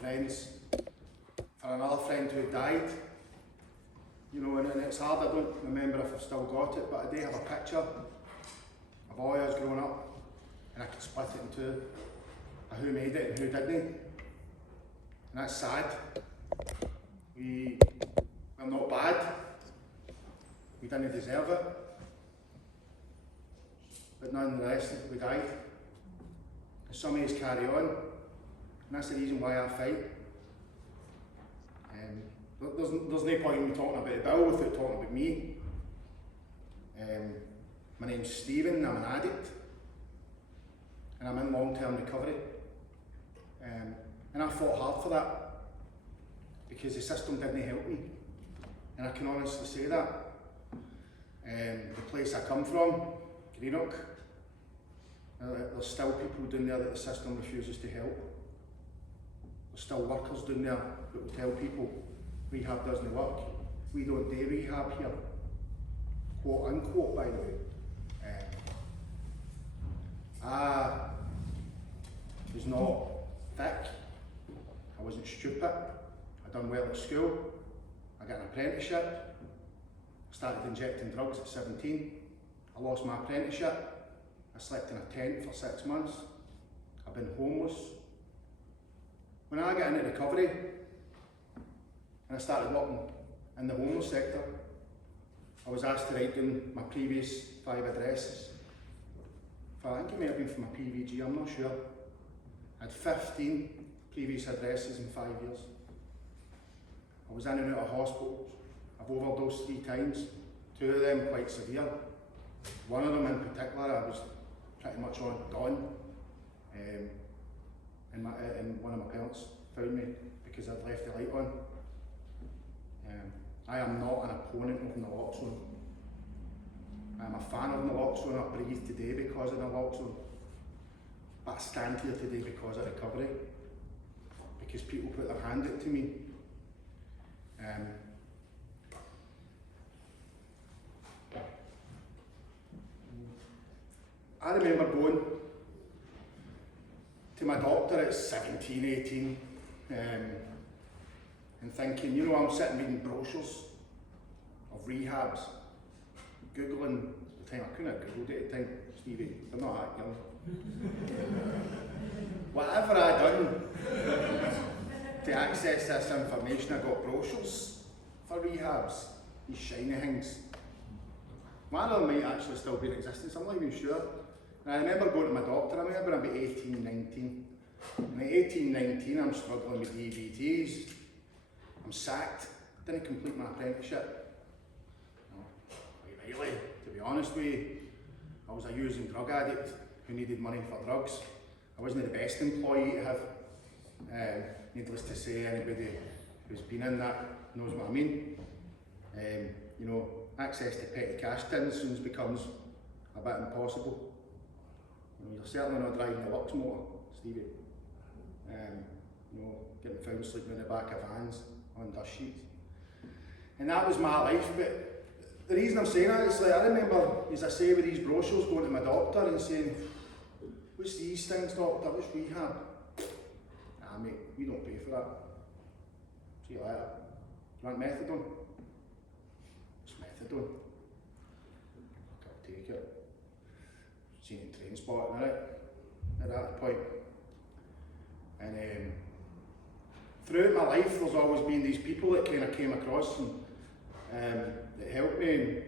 friends for another friend who died. You know, and it's hard, I don't remember if I've still got it, but I do have a picture of all of us growing up, and I can split it in two, who made it and who didn't. And that's sad. We're not bad. We didn't deserve it. But nonetheless, we died. And some of us carry on. And that's the reason why I fight. There's no point in me talking about the bill without talking about me. My name's Stephen, I'm an addict. And I'm in long-term recovery. And I fought hard for that. Because the system didn't help me. And I can honestly say that. The place I come from, Greenock, there's still people down there that the system refuses to help. There's still workers down there that will tell people rehab doesn't work. We don't do rehab here. Quote unquote, by the way. I was not thick. I wasn't stupid. I done well at school. I got an apprenticeship. I started injecting drugs at 17. I lost my apprenticeship. I slept in a tent for 6 months. I've been homeless. When I got into recovery and I started working in the homeless sector, I was asked to write down my previous 5 addresses. I think it may have been for my PVG, I'm not sure. I had 15 previous addresses in 5 years. I was in and out of hospitals. I've overdosed 3 times, 2 of them quite severe. One of them in particular, I was pretty much on gone. And one of my parents found me because I'd left the light on. I am not an opponent of naloxone. I'm a fan of naloxone. I breathe today because of naloxone. But I stand here today because of recovery. Because people put their hand up to me. I remember going to my doctor at 17, 18, and thinking, you know, I'm sitting reading brochures of rehabs, Googling, at the time I couldn't have Googled it at the time, Stevie, I'm not that young. Whatever I done to access this information, I got brochures for rehabs, these shiny things. One of them might actually still be in existence, I'm not even sure. And I remember going to my doctor, I remember I'm about 18, 19. And at 18, 19, I'm struggling with DVTs. I'm sacked, didn't complete my apprenticeship. Quite rightly, to be honest with you, I was a using drug addict who needed money for drugs. I wasn't the best employee to have. Needless to say, anybody who's been in that knows what I mean. You know, access to petty cash tins soon becomes a bit impossible. You know, you're certainly not driving a Lux motor, Stevie. You know, getting found sleeping in the back of vans on dust sheets. And that was my life, but the reason I'm saying that is like, I remember, as I say, with these brochures, going to my doctor and saying, what's these things, doctor, what's rehab? Nah mate, we don't pay for that. See you later. Do you want methadone? It's methadone. I'll take it. Seen it in train spotting, innit? At that point. And throughout my life, there's always been these people that kind of came across and that helped me. And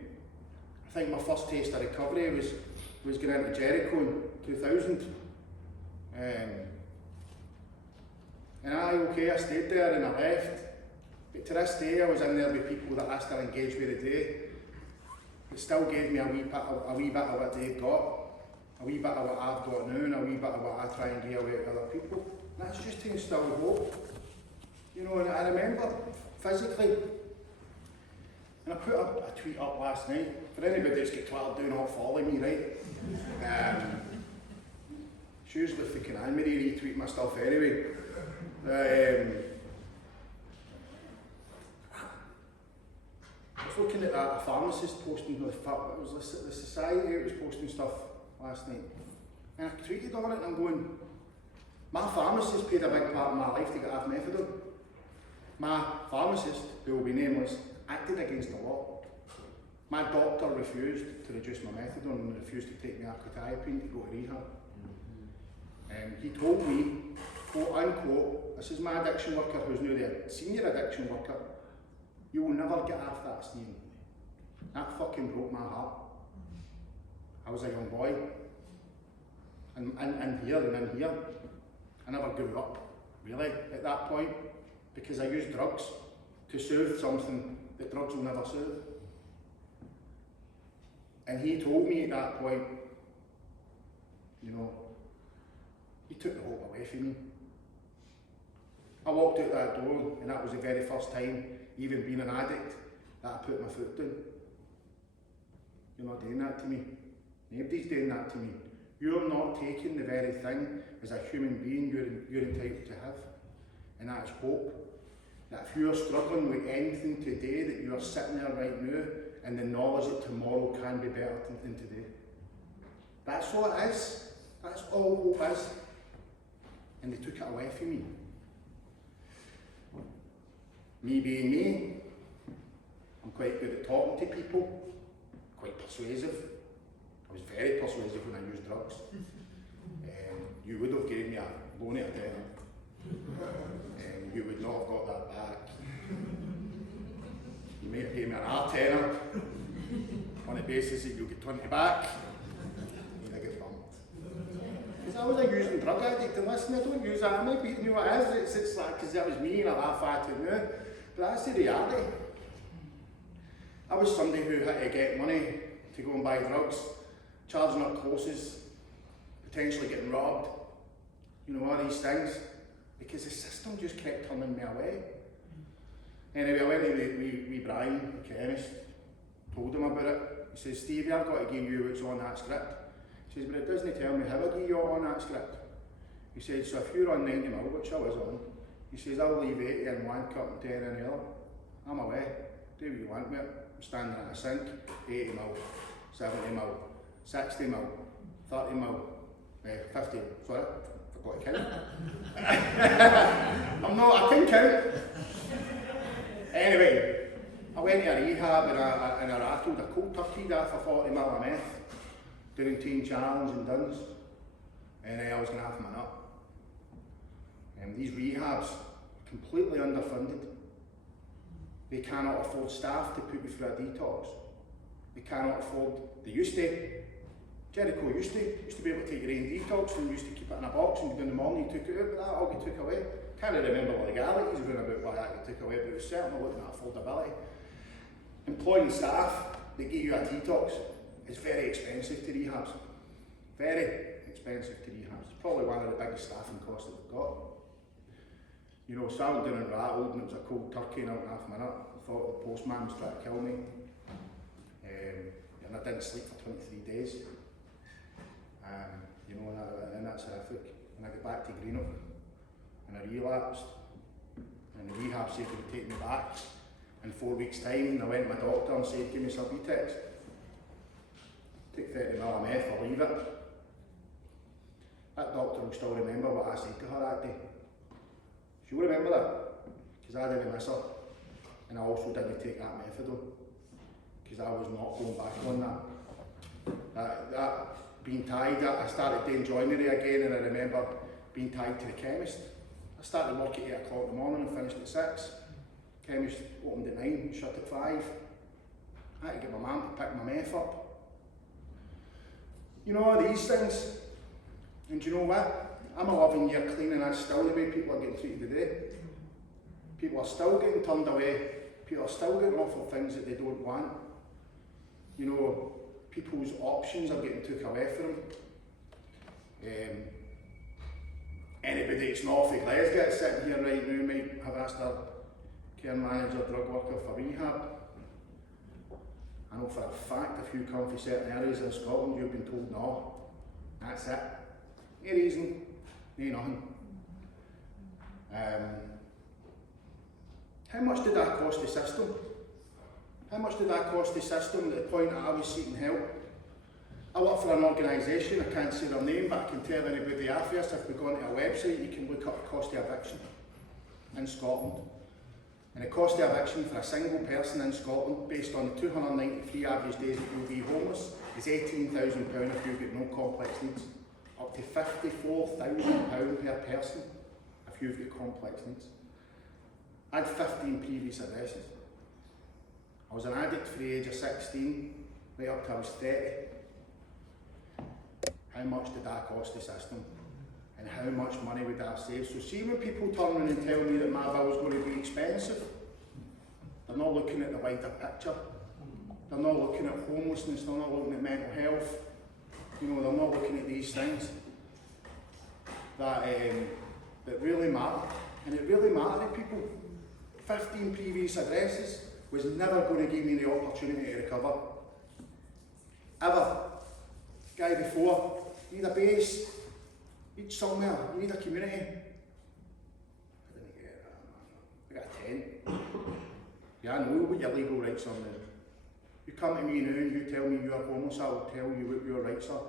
I think my first taste of recovery was going into Jericho in 2000. And I stayed there and I left. But to this day, I was in there with people that I still engage with today. It still gave me a wee bit of what they've got, a wee bit of what I've got now, and a wee bit of what I try and give away to other people. And that's just to instill hope. You know, and I remember physically, and I put a tweet up last night. For anybody that's got Twitter, do not follow me, right? It's usually fucking Anne-Marie retweet my stuff anyway. I was looking at a pharmacist posting, it was the society that was posting stuff last night. And I tweeted on it and I'm going, My pharmacist paid a big part of my life to get off methadone. My pharmacist, who will be nameless, acted against the law. My doctor refused to reduce my methadone and refused to take me acrothiopine to go to rehab. He told me, quote unquote, this is my addiction worker who's now the senior addiction worker, you will never get off that, Stephen. That fucking broke my heart. I was a young boy, and here. I never grew up, really, at that point, because I used drugs to soothe something that drugs will never soothe. And he told me at that point, you know, he took the hope away from me. I walked out that door, and that was the very first time, even being an addict, that I put my foot down. You're not doing that to me. Nobody's doing that to me. You're not taking the very thing as a human being you're entitled to have. And that is hope. That if you're struggling with anything today, that you are sitting there right now and the knowledge that tomorrow can be better than today. That's all it is. That's all hope is. And they took it away from me. Me being me, I'm quite good at talking to people, quite persuasive. I was very persuasive when I used drugs. You would have given me a loan at a tenner. You would not have got that back. You might have given me an R-tenner on the basis that you'll get 20 back, and I get bumped. Because I was a using drug addict, and listen, I don't use that. I might be, you know what it is, it's like, because that was me and I laugh at it now, but that's the reality. I was somebody who had to get money to go and buy drugs, charging up courses, potentially getting robbed, you know, all these things, because the system just kept turning me away. Anyway, I went to Brian, the chemist, told him about it. He says, Stevie, I've got to give you what's on that script. He says, but it doesn't tell me how I give you on that script. He says, so if you're on 90 mil, which I was on, he says, I'll leave 80 in one cup and 10 in the other. I'm away. Do what you want with it. I'm standing at a sink, 80 mil, 70 mil, 60 mil, 30 mil, 50, sorry, forgot to count. I can count. Anyway, I went to a rehab and I rattled a cold turkey there for 40 mil of meth during Teen Challenge in Duns, and I was going to have my nut. These rehabs, completely underfunded. They cannot afford staff to put you through a detox. They cannot afford, Jericho used to be able to take your own detox and used to keep it in a box and in the morning you took it out, but that all got took away. Can't remember the legalities around about why that got took away, but it was certainly looking at affordability. Employing staff that give you a detox is very expensive to rehabs. Very expensive to rehabs. It's probably one of the biggest staffing costs that we've got. You know, so I went down and rattled and it was a cold turkey in a half minute. I thought the postman was trying to kill me. And I didn't sleep for 23 days. You know, and that's horrific. And I got back to Greenock and I relapsed. And the rehab said they would take me back in 4 weeks' time. And I went to my doctor and said, give me Subutex. Take 30 mil of meth or leave it. That doctor will still remember what I said to her that day. She'll remember that, because I didn't miss her. And I also didn't take that methadone, because I was not going back on that. That being tied, I started doing joinery again, and I remember being tied to the chemist. I started work at 8 o'clock in the morning and finished at 6. Chemist opened at 9, shut at 5. I had to get my mum to pick my meth up. You know, all these things. And do you know what? I'm 11 years clean and that's still the way people are getting treated today. People are still getting turned away. People are still getting offered things that they don't want. You know, people's options are getting took away from them. Anybody that's not off Glasgow sitting here right now might have asked their care manager, drug worker for rehab. I know for a fact if you come from certain areas in Scotland you've been told no, that's it. No reason, no nothing. How much did that cost the system? How much did that cost the system at the point that I was seeking help? I work for an organisation, I can't say their name, but I can tell anybody after us, if we go onto our website, you can look up the cost of eviction in Scotland. And the cost of eviction for a single person in Scotland, based on 293 average days that you'll be homeless, is £18,000 if you've got no complex needs. Up to £54,000 per person if you've got complex needs. I had 15 previous arrests. I was an addict from the age of 16, right up till I was 30. How much did that cost the system? And how much money would that save? So see, when people turn around and tell me that my bill is going to be expensive, they're not looking at the wider picture. They're not looking at homelessness, they're not looking at mental health. You know, they're not looking at these things that really matter. And it really mattered to people. 15 previous addresses was never going to give me the opportunity to recover. Ever. Guy before, you need a base, you need somewhere, you need a community. I didn't get that, man. I got a tent. Yeah, I know what your legal rights are now. You come to me now and you tell me you are homeless, I'll tell you what your rights are.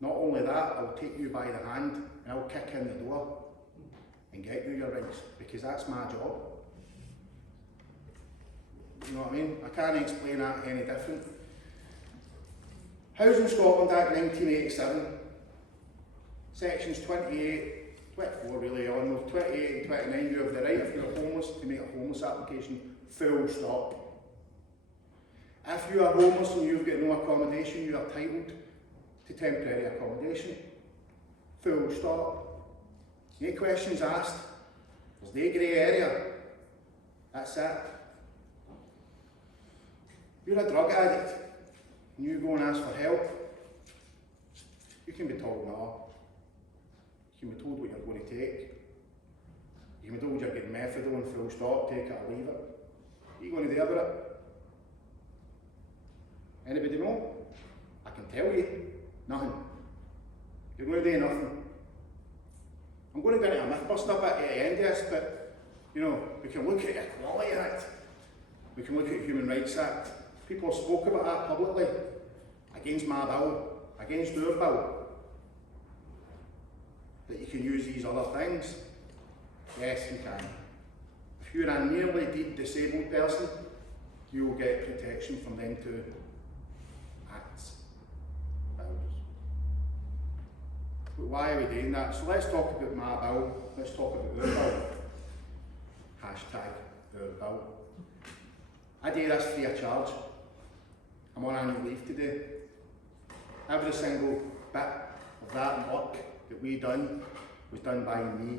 Not only that, I'll take you by the hand and I'll kick in the door and get you your rights, because that's my job. You know what I mean? I can't explain that any different. Housing Scotland Act 1987, sections 28, 24 really on, 28 and 29, you have the right if you're homeless to make a homeless application, full stop. If you are homeless and you've got no accommodation, you are entitled to temporary accommodation, full stop. No questions asked, there's no grey area, that's it. You're a drug addict and you go and ask for help, you can be told no. You can be told what you're going to take. You can be told you're getting methadone, full stop, take it or leave it. What are you going to do about it? Anybody know? I can tell you, nothing. You're going to do nothing. I'm going to go into a myth-buster bit at the end of this, but you know, we can look at the Equality Act, we can look at the Human Rights Act. People have spoken about that publicly, against my bill, against your bill, that you can use these other things. Yes, you can. If you're a nearly disabled person, you will get protection from them two acts, bills. But why are we doing that? So let's talk about my bill, let's talk about your bill. Hashtag your bill. I do this free of charge. I'm on annual leave today. Every single bit of that work that we done was done by me,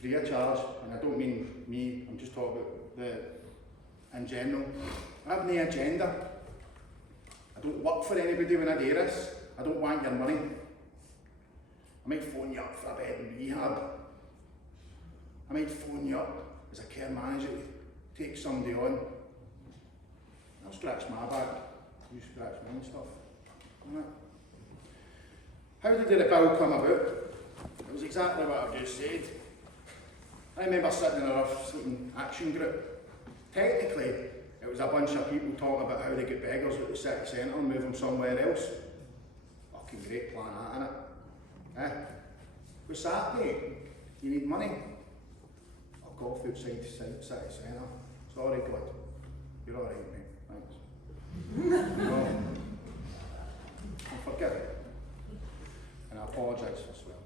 free of charge, and I don't mean me, I'm just talking about in general. I have no agenda. I don't work for anybody when I do this. I don't want your money. I might phone you up for a bed in rehab. I might phone you up as a care manager to take somebody on. I'll scratch my back, you scratch mine stuff. Right. How did the bill come about? It was exactly what I've just said. I remember sitting in a rough sleeping action group. Technically, it was a bunch of people talking about how they get beggars at the city centre and move them somewhere else. Fucking great plan, that, innit? Eh? What's that, mate? You need money? Fuck off outside the city centre. Sorry, God. You're alright, mate. Thanks. No. I forgive it. And I apologise as well.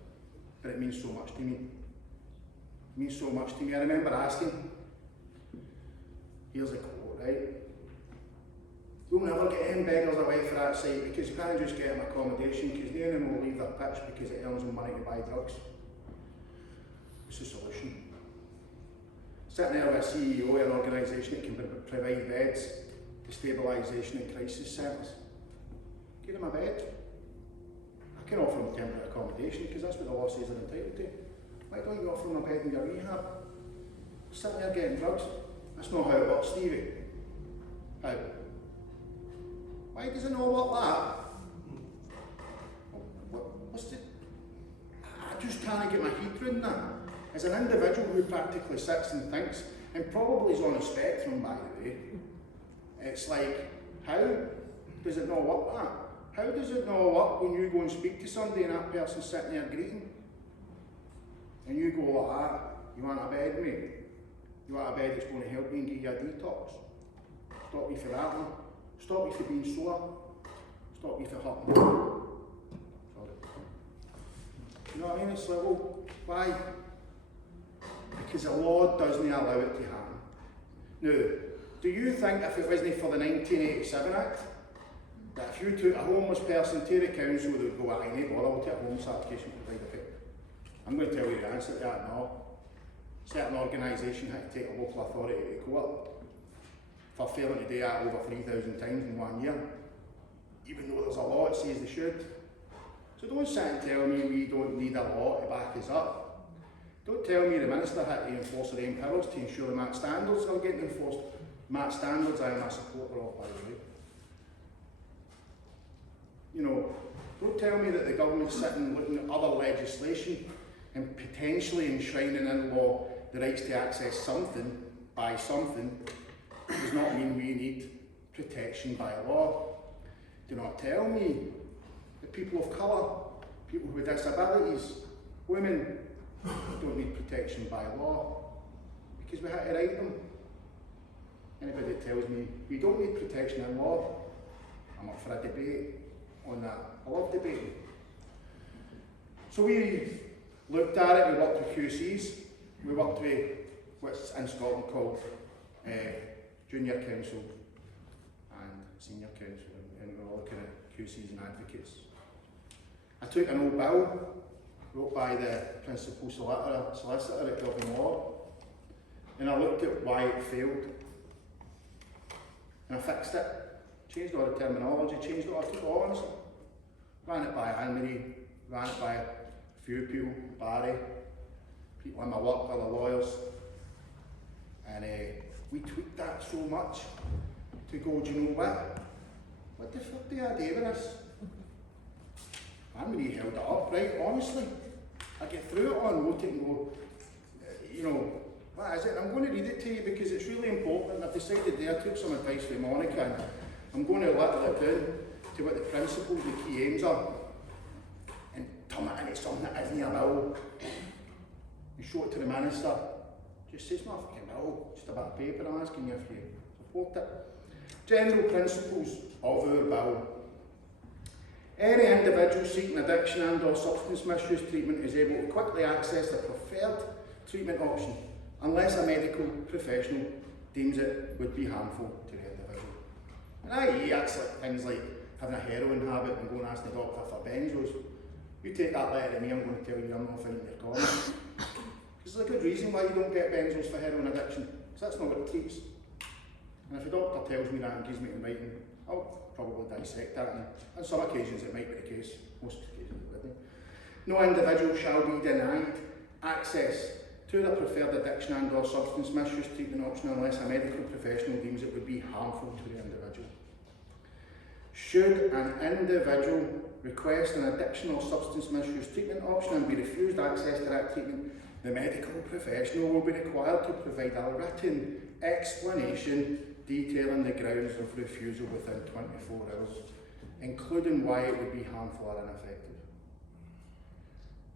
But it means so much to me. It means so much to me. I remember asking, here's a quote, right? We'll never get any beggars away for that site because you can't just get them accommodation because none of them will leave their pitch because it earns them money to buy drugs. What's the solution? Sitting there with a CEO of an organisation that can provide beds to stabilisation and crisis centres. Give them a bed. I can offer them temporary accommodation because that's what the law says they're entitled to. Why don't you offer them a bed in your rehab? Sitting there getting drugs. That's not how it works, Stevie. How? Why does it not work like that? What's the... I just can't get my head around that. As an individual who practically sits and thinks, and probably is on a spectrum, by the way, it's like, how does it not work like that? How does it not work when you go and speak to somebody and that person's sitting there greeting? And you go like that, you want a bed, mate? You want a bed that's going to help you and give you a detox? Stop you for that one. Stop you for being sore. Stop you for hurting. Sorry. You know what I mean? It's like, well, why? Because the law doesn't allow it to happen. Now, do you think if it wasn't for the 1987 Act, that if you took a homeless person to the council, they would go, I need bother, we'll take a homeless application for private pay? I'm going to tell you the answer to that now. A certain organisation had to take a local authority to court for failing to do that over 3,000 times in 1 year, even though there's a law that says they should. So don't sit and tell me we don't need a law to back us up. Don't tell me the minister had to enforce their own powers to ensure the MAT standards are getting enforced. MAT standards, I am a supporter of, by the way. You know, don't tell me that the government's sitting looking at other legislation and potentially enshrining in law the rights to access something by something does not mean we need protection by law. Do not tell me that people of colour, people with disabilities, women don't need protection by law because we had to write them. Anybody that tells me we don't need protection in law, I'm up for a debate on that. I love debating. So we looked at it, we worked with QCs, we worked with what's in Scotland called junior council and senior council, and we were looking at QCs and advocates. I took an old bill wrote by the principal solicitor at Dublin Law, and I looked at why it failed, and I fixed it, changed all the terminology, changed it all, I took it all on, ran it by Anne-Marie, ran it by a few people, Barry, people in my work, other lawyers, and we tweaked that so much to go, do you know what the fuck do I do with this? Anne-Marie held it up, right, honestly. I get through it on note and go, you know, what is it? I'm going to read it to you because it's really important. I've decided there, I took some advice from Monica, and I'm going to whittle it down to what the principles, the key aims are, and turn it into something that isn't a bill. You show it to the minister, just say it's not a fucking bill, just a bit of paper. I'm asking you if you support it. General principles of our bill. Any individual seeking addiction and or substance misuse treatment is able to quickly access the preferred treatment option unless a medical professional deems it would be harmful to the individual. And i.e. that's like things like having a heroin habit and going and asking the doctor for benzos. You take that letter to me, I'm going to tell you I'm not finding your corner. Because there's a good reason why you don't get benzos for heroin addiction, because that's not what it treats. And if a doctor tells me that and gives me it in writing, I'll probably dissect that, and on some occasions it might be the case, most occasions it would be. No individual shall be denied access to the preferred addiction and or substance misuse treatment option unless a medical professional deems it would be harmful to the individual. Should an individual request an addiction or substance misuse treatment option and be refused access to that treatment, the medical professional will be required to provide a written explanation detailing the grounds of refusal within 24 hours, including why it would be harmful or ineffective.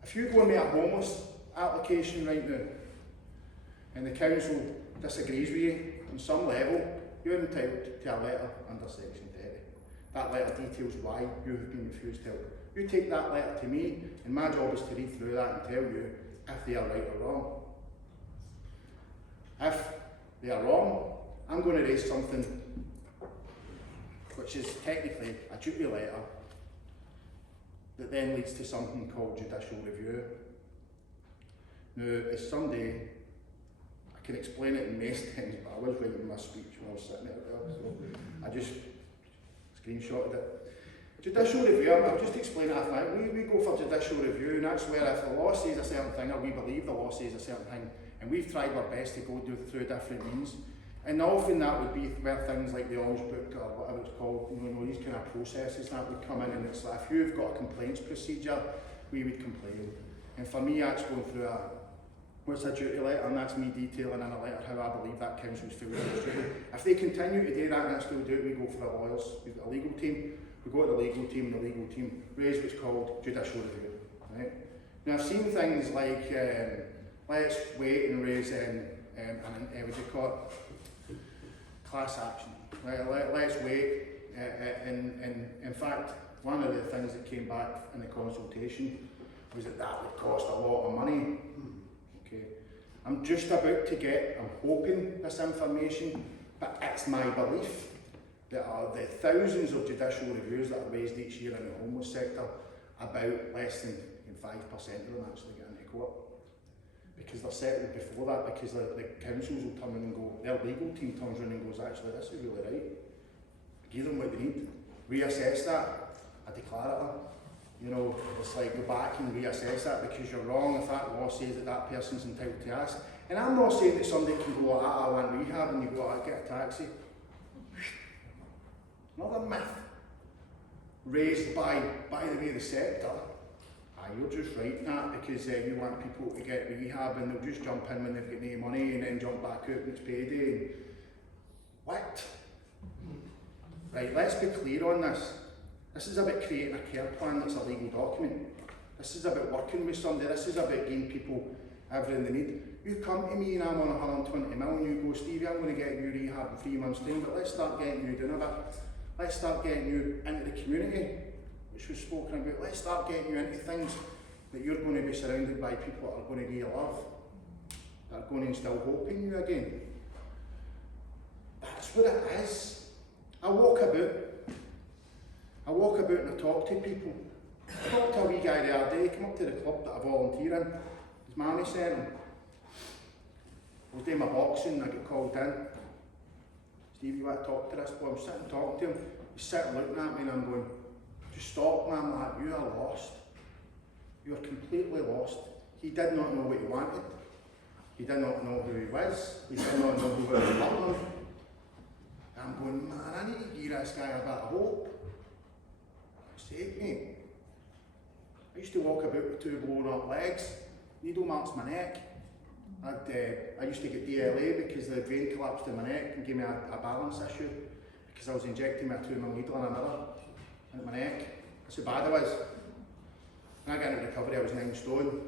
If you go and make a homeless application right now, and the council disagrees with you on some level, you're entitled to a letter under Section 30. That letter details why you have been refused help. You take that letter to me, and my job is to read through that and tell you if they are right or wrong. If they are wrong, I'm going to raise something which is technically a duty letter that then leads to something called judicial review. Now, as someday, I can explain it in most things, but I was writing my speech when I was sitting out there, so I just screenshotted it. Judicial review, I'll just explain it. I think we go for judicial review, and that's where if the law says a certain thing, or we believe the law says a certain thing, and we've tried our best to go through different means. And often that would be where things like the Orange Book or whatever it's called, you know, these kind of processes that would come in, and it's like if you've got a complaints procedure, we would complain. And for me, that's going through what's a duty letter, and that's me detailing in a letter how I believe that council's failed its duty. If they continue to do that and still do it, we go for the lawyers, we've got a legal team, we go to the legal team, and the legal team raise what's called judicial review. Right? Now I've seen things like, let's wait and raise what do you call it? Class action. Right? Let's wait. And in fact, one of the things that came back in the consultation was that would cost a lot of money. Okay. I'm just about to get, I'm hoping, this information, but it's my belief that the thousands of judicial reviews that are raised each year in the homeless sector, about less than 5% of them actually get into court. Because they're settled before that, because the councils will turn in and go, their legal team turns in and goes, actually this is really right. Give them what they need, reassess that, a declarator. You know, it's like go back and reassess that because you're wrong if that law says that that person's entitled to ask. And I'm not saying that somebody can go, I want rehab, and you go, get a taxi. Another myth raised by the way the sector. You're just writing that because you want people to get rehab and they'll just jump in when they've got no money and then jump back out when it's payday. And what? Right, let's be clear on this. This is about creating a care plan that's a legal document. This is about working with somebody. This is about giving people everything they need. You come to me and I'm on 120 mil and you go, Stevie, I'm going to get you rehab in 3 months' time, but let's start getting you doing a bit. Let's start getting you into the community, which was spoken about. Let's start getting you into things that you're going to be surrounded by people that are going to give you love, that are going to instill hope in you again. That's what it is. I walk about and I talk to people. I talked to a wee guy the other day, he came up to the club that I volunteer in. His mammy sent him. I was doing my boxing and I get called in. Steve, you want to talk to this boy? I'm sitting talking to him. He's sitting looking at me and I'm going, just stop, man, like, you are lost. You are completely lost. He did not know what he wanted. He did not know who he was. He did not know who was loving him. I'm going, man, I need to give this guy a bit of hope. Sake, mate. I used to walk about with 2 blown up legs, needle marks my neck. I used to get DLA because the vein collapsed in my neck and gave me a balance issue because I was injecting my 2mm needle in another in my neck. That's how bad I was. When I got into recovery, I was 9 stone.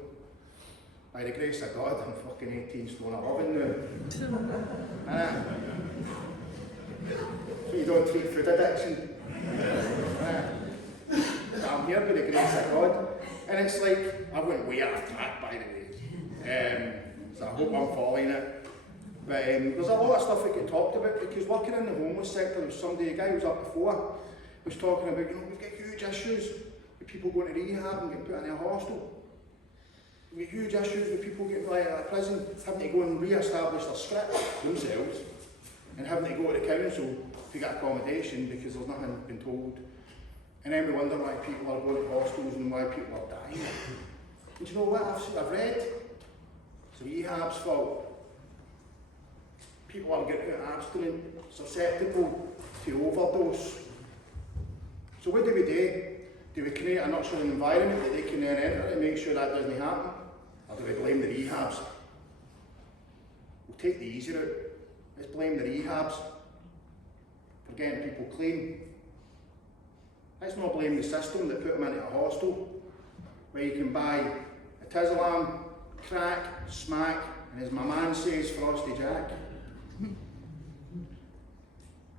By the grace of God, I'm fucking 18 stone 11 now. So you don't treat food addiction. I'm here by the grace of God. And it's like, I went way off track by the way. So I hope I'm following it. But there's a lot of stuff that get talked about because working in the homeless sector, there was somebody, a guy who was up before, was talking about, we've got huge issues with people going to rehab and getting put in a hostel. We've got huge issues with people getting out of prison, having to go and re-establish their script themselves and having to go to the council to get accommodation because there's nothing been told. And then we wonder why people are going to hostels and why people are dying. And you know what I've read? It's rehab's fault. People are getting abstinent, susceptible to overdose. So what do? Do we create a nurturing environment that they can then enter and make sure that doesn't happen? Or do we blame the rehabs? We'll take the easy route. Let's blame the rehabs for getting people clean. Let's not blame the system that put them into a hostel where you can buy a Tizalam, crack, smack, and as my man says, Frosty Jack.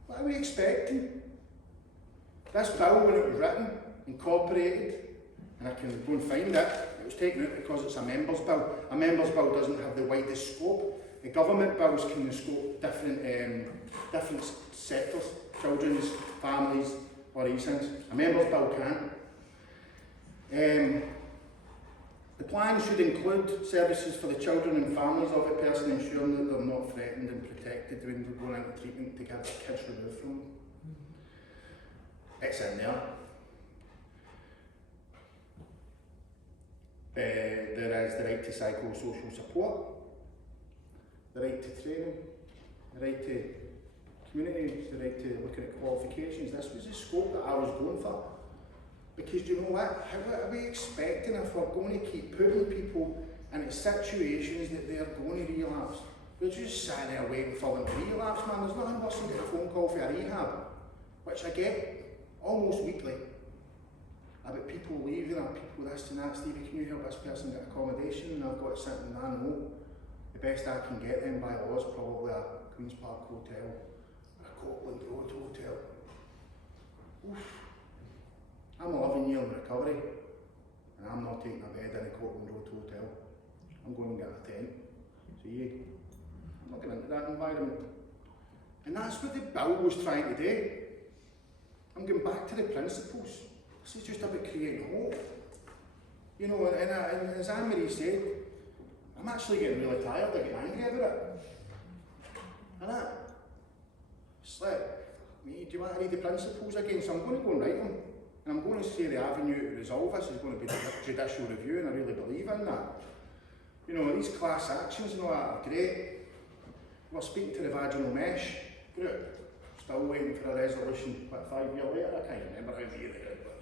What are we expecting? This bill, when it was written, incorporated, and I can go and find it, it was taken out because it's a members' bill. A members' bill doesn't have the widest scope. The government bills can scope different sectors, children's, families, or these things. A members' bill can't. The plan should include services for the children and families of a person, ensuring that they're not threatened and protected when they're going into treatment to get their kids removed from them. It's in there. There is the right to psychosocial support, the right to training, the right to community, the right to looking at qualifications. This was the scope that I was going for. Because you know what? How are we expecting if we're going to keep putting people and it's situations that they're going to relapse. We're just sitting there waiting for them to relapse, man. There's nothing worse than getting a phone call for a rehab, which I get almost weekly, about people leaving or people this and that. Stevie, can you help this person get accommodation? And I've got something I know the best I can get them by law is probably a Queen's Park hotel, a Copeland Road hotel. Oof. I'm 11 years in recovery, and I'm not taking a bed in a Copeland Road hotel. I'm going to get a tent. See, I'm not getting into that environment. And that's what the bill was trying to do. I'm going back to the principles. This is just about creating hope. You know, and as Anne-Marie said, I'm actually getting really tired of getting angry about it. And that. It's like, me, do you want to read the principles again? So I'm going to go and write them. And I'm going to say the avenue to resolve this is going to be judicial review, and I really believe in that. You know, these class actions and all that are great. We're speaking to the vaginal mesh group, still waiting for a resolution, but 5 years later, I can't remember how many years it is, but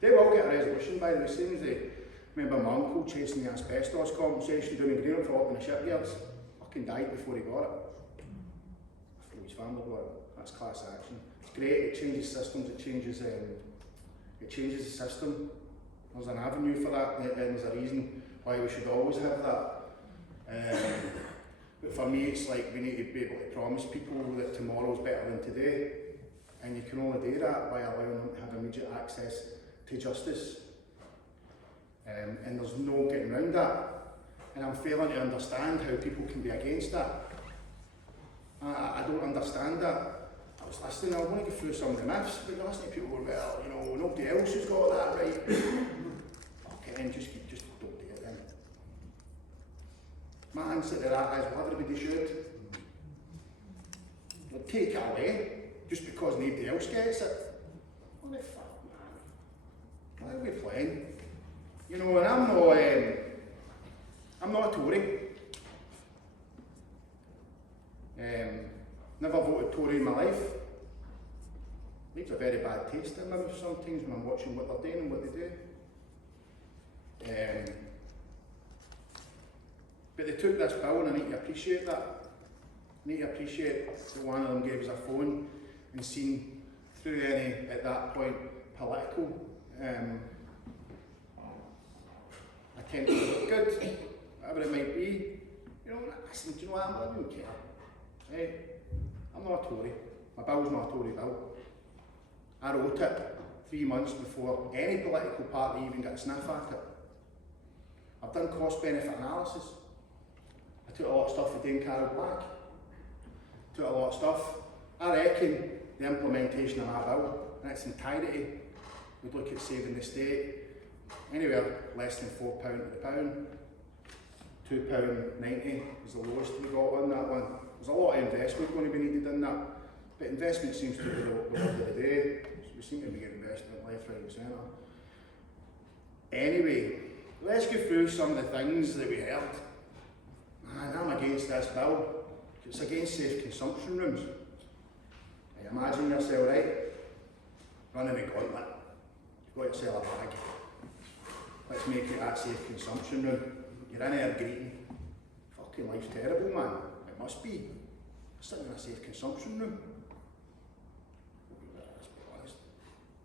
they will get a resolution by the same as they remember my uncle chasing the asbestos compensation down in Greenham for working in the shipyards. Fucking died before he got it. After his family got it. That's class action. It's great, it changes systems, it changes the system. There's an avenue for that, and there's a reason why we should always have that. But for me, it's like we need to be able to promise people that tomorrow's better than today, and you can only do that by allowing them to have immediate access to justice. And there's no getting around that. And I'm failing to understand how people can be against that. I don't understand that. I was listening, I want to go through some of the myths, but you're listening to people go, well, you know, nobody else has got that right. Okay, then just don't do it then. My answer to that is, well, everybody should. But take it away, just because nobody else gets it. What the fuck, man? Why are we playing? You know, and I'm not a Tory. Never voted Tory in my life. Leaves a very bad taste in my mouth sometimes when I'm watching what they're doing and what they do. But they took this bill, and I need to appreciate that. I need to appreciate that one of them gave us a phone and seen through any, at that point, political attempt to look good, whatever it might be. You know, listen, do you know what, I don't care. Right? I'm not a Tory. My bill's not a Tory bill. I wrote it 3 months before any political party even got a sniff at it. I've done cost-benefit analysis. I took a lot of stuff for Dane Carroll Black. Took a lot of stuff. I reckon the implementation of that bill in its entirety would look at saving the state anywhere less than £4 to the pound. £2.90 was the lowest we got on that one. There's a lot of investment going to be needed in that, but investment seems to be the word of the day. We seem to be getting investment left, right and centre. Anyway, let's go through some of the things that we heard. Man, I'm against this bill. It's against safe consumption rooms. Right, imagine yourself, right, running a gauntlet. You've got yourself a bag. Let's make it that safe consumption room. You're in there greeting. Fucking life's terrible, man. It must be. Sitting in a safe consumption room. Let's be honest.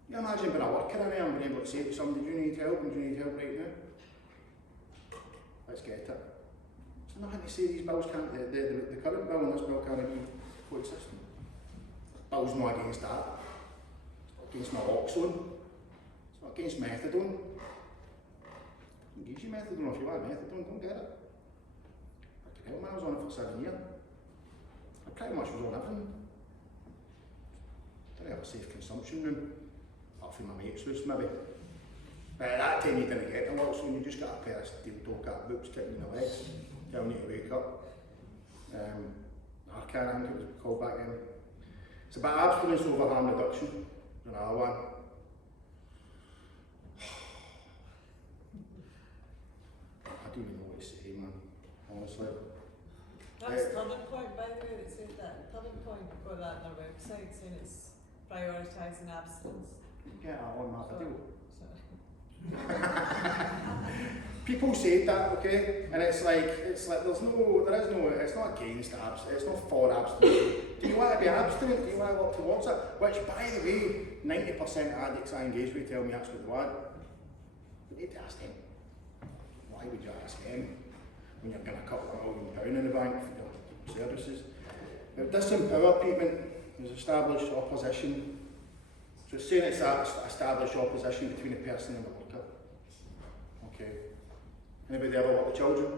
You imagine being a worker in there and being able to say to somebody, do you need help, and do you need help right now? Let's get it. There's nothing to say these bills can't, the current bill and this bill can't be coexistent. Bill's not against that. It's not against naloxone. It's not against methadone. It gives you methadone if you want methadone, don't get it. I could help me, I was on it for 7 years. I pretty much was on everything. Didn't have a safe consumption room, apart from my mate's house maybe. But at that time you didn't get naloxone, you just got a pair of steel toe-cap boots kicking in the legs, telling you to wake up. Narcan, I think it was called back then. It's about abstinence over harm reduction, another one. I don't even know what to say, man, honestly. That's Turning Point, by the way, that said that. Turning Point got that on their website saying it's prioritising abstinence. Get that on my video. People say that, okay, and it's like it's not against abstinence, it's not for abstinence. Do you want to be abstinent? Do you want to work towards it? Which, by the way, 90% of addicts I engage with tell me that's what they want. You need to ask them. Why would you ask them when you're getting £2 million in the bank for your services? Now, disempower treatment is established opposition. So it's saying it's that established opposition between the person and the worker. Okay. Anybody ever work with children?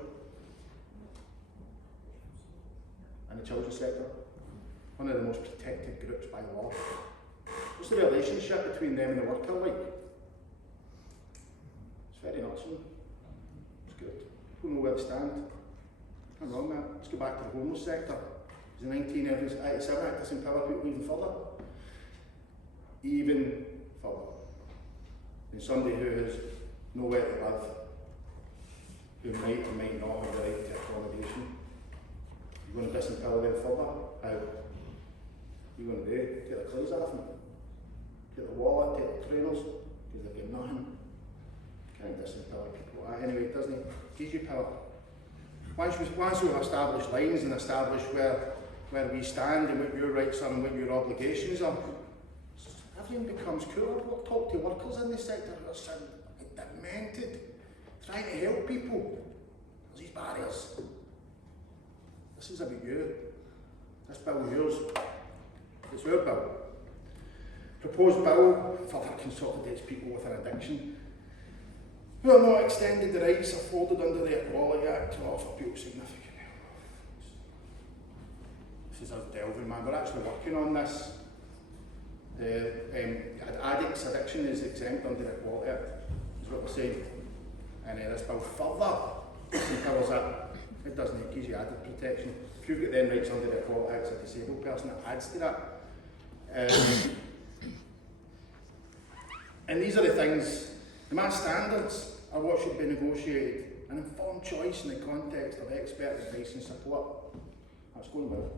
In the children's sector? One of the most protected groups by law. What's the relationship between them and the worker like? It's very nurturing. It's good. People know where they stand. Nothing wrong with that. Let's go back to the homeless sector. The 1987 Act disempower people even further. Even further. And somebody who has nowhere to live, who might or might not have the right to accommodation, you're going to disempower them further? How? You're going to do? Take their clothes off them? Take the wallet, take the trainers? Because they've got nothing. Can't disempower people. Anyway, doesn't it? Gives you power. Once we've established lines and established where we stand and what your rights are and what your obligations are, everything becomes cooler. We'll talk to workers in the sector who are demented, trying to help people. There's these barriers. This is about you. This bill is yours. It's your bill. Proposed bill further consolidates people with an addiction who are not extended the rights afforded under the Equality Act to offer people significant help. This is us delving, man. We're actually working on this. The addicts' addiction is exempt under the Equality Act, is what we're saying. And this bill further empowers that. It doesn't, it gives you added protection. If you've got them rights under the Equality Act as a disabled person, it adds to that. And these are the things, the mass standards are what should be negotiated. An informed choice in the context of expert advice and support. That's going well.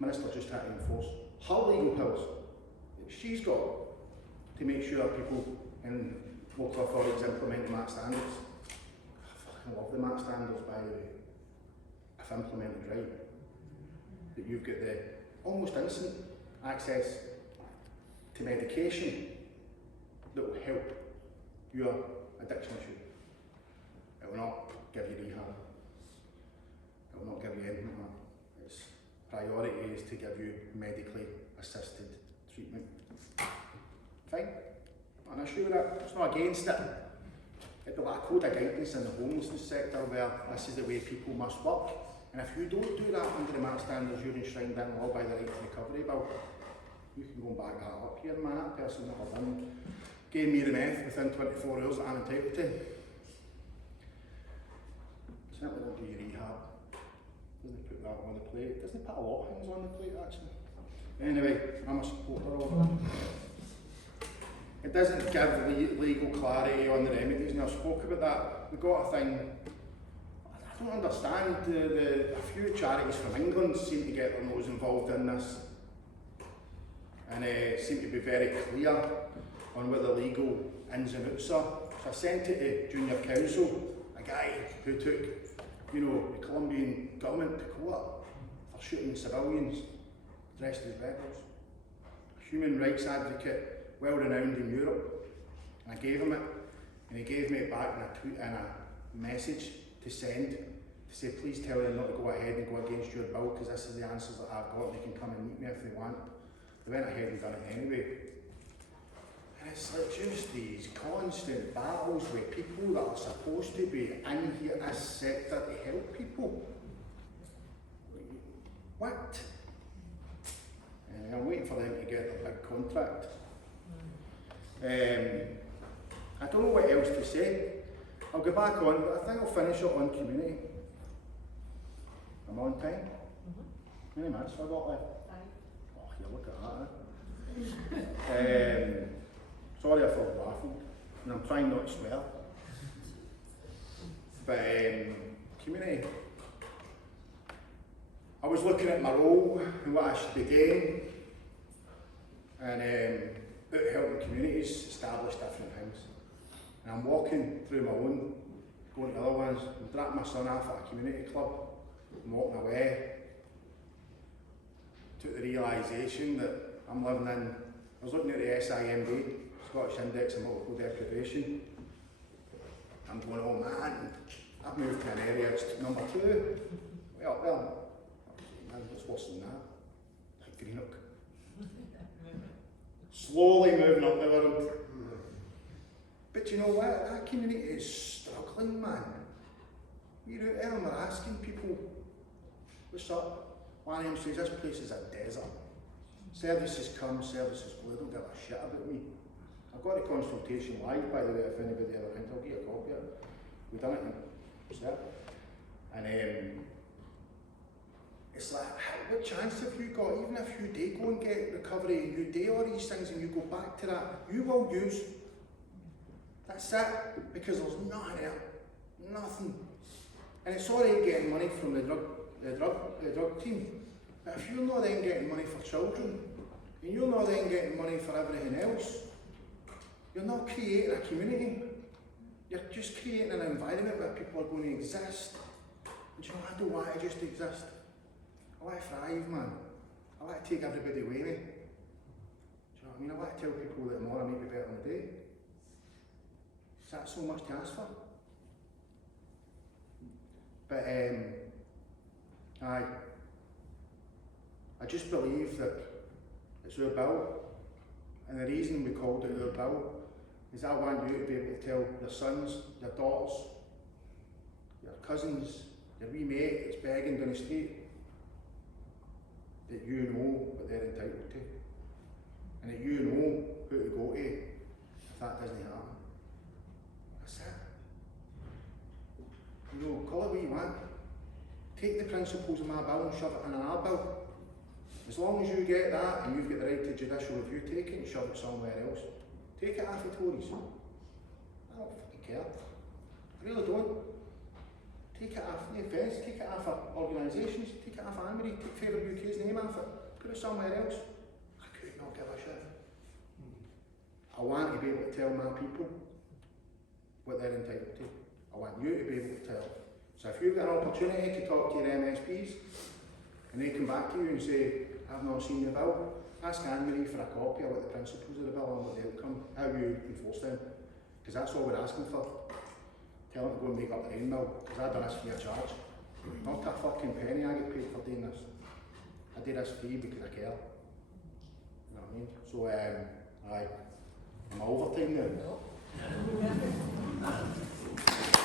Minister just had to enforce her legal powers that she's got to make sure people in local authorities implement the MAT standards. I love the MAT standards, by the way, if implemented right. That you've got the almost instant access to medication that will help your addiction issue. It will not give you rehab. It will not give you anything like that. Its priority is to give you medically assisted treatment. Fine. Not an issue with that. It's not against it. It'd be like a code of guidance in the homelessness sector where this is the way people must work. And if you don't do that under the MAT standards you're enshrined in law by the Right to Recovery Bill, you can go and back that up here, man. That person never done gave me the meth within 24 hours that I'm entitled to. Certainly won't do your rehab. Doesn't put that on the plate. Doesn't put a lot of things on the plate, actually. Anyway, I'm a supporter of it. It doesn't give legal clarity on the remedies, and I've spoken about that. We've got a thing, I don't understand, a few charities from England seem to get their nose involved in this, and seem to be very clear on what the legal ins and outs are. So I sent it to Junior Council, a guy who took, the Colombian government to court for shooting civilians dressed as rebels. A human rights advocate, well renowned in Europe. And I gave him it, and he gave me it back in a tweet and a message to send, to say please tell them not to go ahead and go against your bill because this is the answers that I've got, they can come and meet me if they want. They went ahead and done it anyway. And it's like just these constant battles with people that are supposed to be in here, this sector to help people. What? I'm waiting for them to get a big contract. I don't know what else to say. I'll go back on, but I think I'll finish it on community. I'm on time. How many minutes have I got left? 5. Oh, here, look at that. Sorry if I was laughing, and I'm trying not to swear. But community. I was looking at my role and what I should be doing, and out helping communities establish different things. And I'm walking through my own, going to other ones, I'm dropping my son off at a community club, I'm walking away, took the realisation that I'm living in, I was looking at the SIMD, Scottish Index of Multiple Deprivation. I'm going, oh man, I've moved to an area, it's number 2. Well, man, what's worse than that? Like Greenock. Slowly moving up the world. But you know what? That community is struggling, man. We're out there and we're asking people, what's up? One of them says, this place is a desert. Services come, services go, they don't give a shit about me. I've got a consultation live, by the way, if anybody ever went, I'll get a copy of it. We've done it in Wishart. And it's like, what chance have you got, even if you do go and get recovery and you do all these things and you go back to that, you will use. That's it, because there's nothing there, nothing. And it's alright getting money from the drug team, but if you're not then getting money for children, and you're not then getting money for everything else, you're not creating a community. You're just creating an environment where people are going to exist. And you know, I don't want to just exist. I want to thrive, man. I want to take everybody with me. Do you know what I mean? I want to tell people that tomorrow might be better than the day. Is that so much to ask for? But I just believe that it's our bill, and the reason we called it our bill is I want you to be able to tell your sons, your daughters, your cousins, your wee mate that's begging down the street, that you know what they're entitled to, and that you know who to go to if that doesn't happen. That's it. You know, call it what you want. Take the principles of my bill and shove it in another bill. As long as you get that and you've got the right to judicial review, take it and shove it somewhere else. Take it off the Tories. I don't fucking care. I really don't. Take it off, no offence, take it off of organisations, take it off of Amory, take Favour UK's name off it, put it somewhere else. I could not give a shit. I want to be able to tell my people what they're entitled to. I want you to be able to tell. So if you've got an opportunity to talk to your MSPs and they come back to you and say, I've not seen the bill, ask Anne-Marie for a copy of what the principles of the bill and what the outcome, how you enforce them. Because that's all we're asking for. Tell them to go and make up their own bill, because I've done this free of charge. Not a fucking penny I get paid for doing this. I do this free because I care. You know what I mean? So, I'm overtime now. No.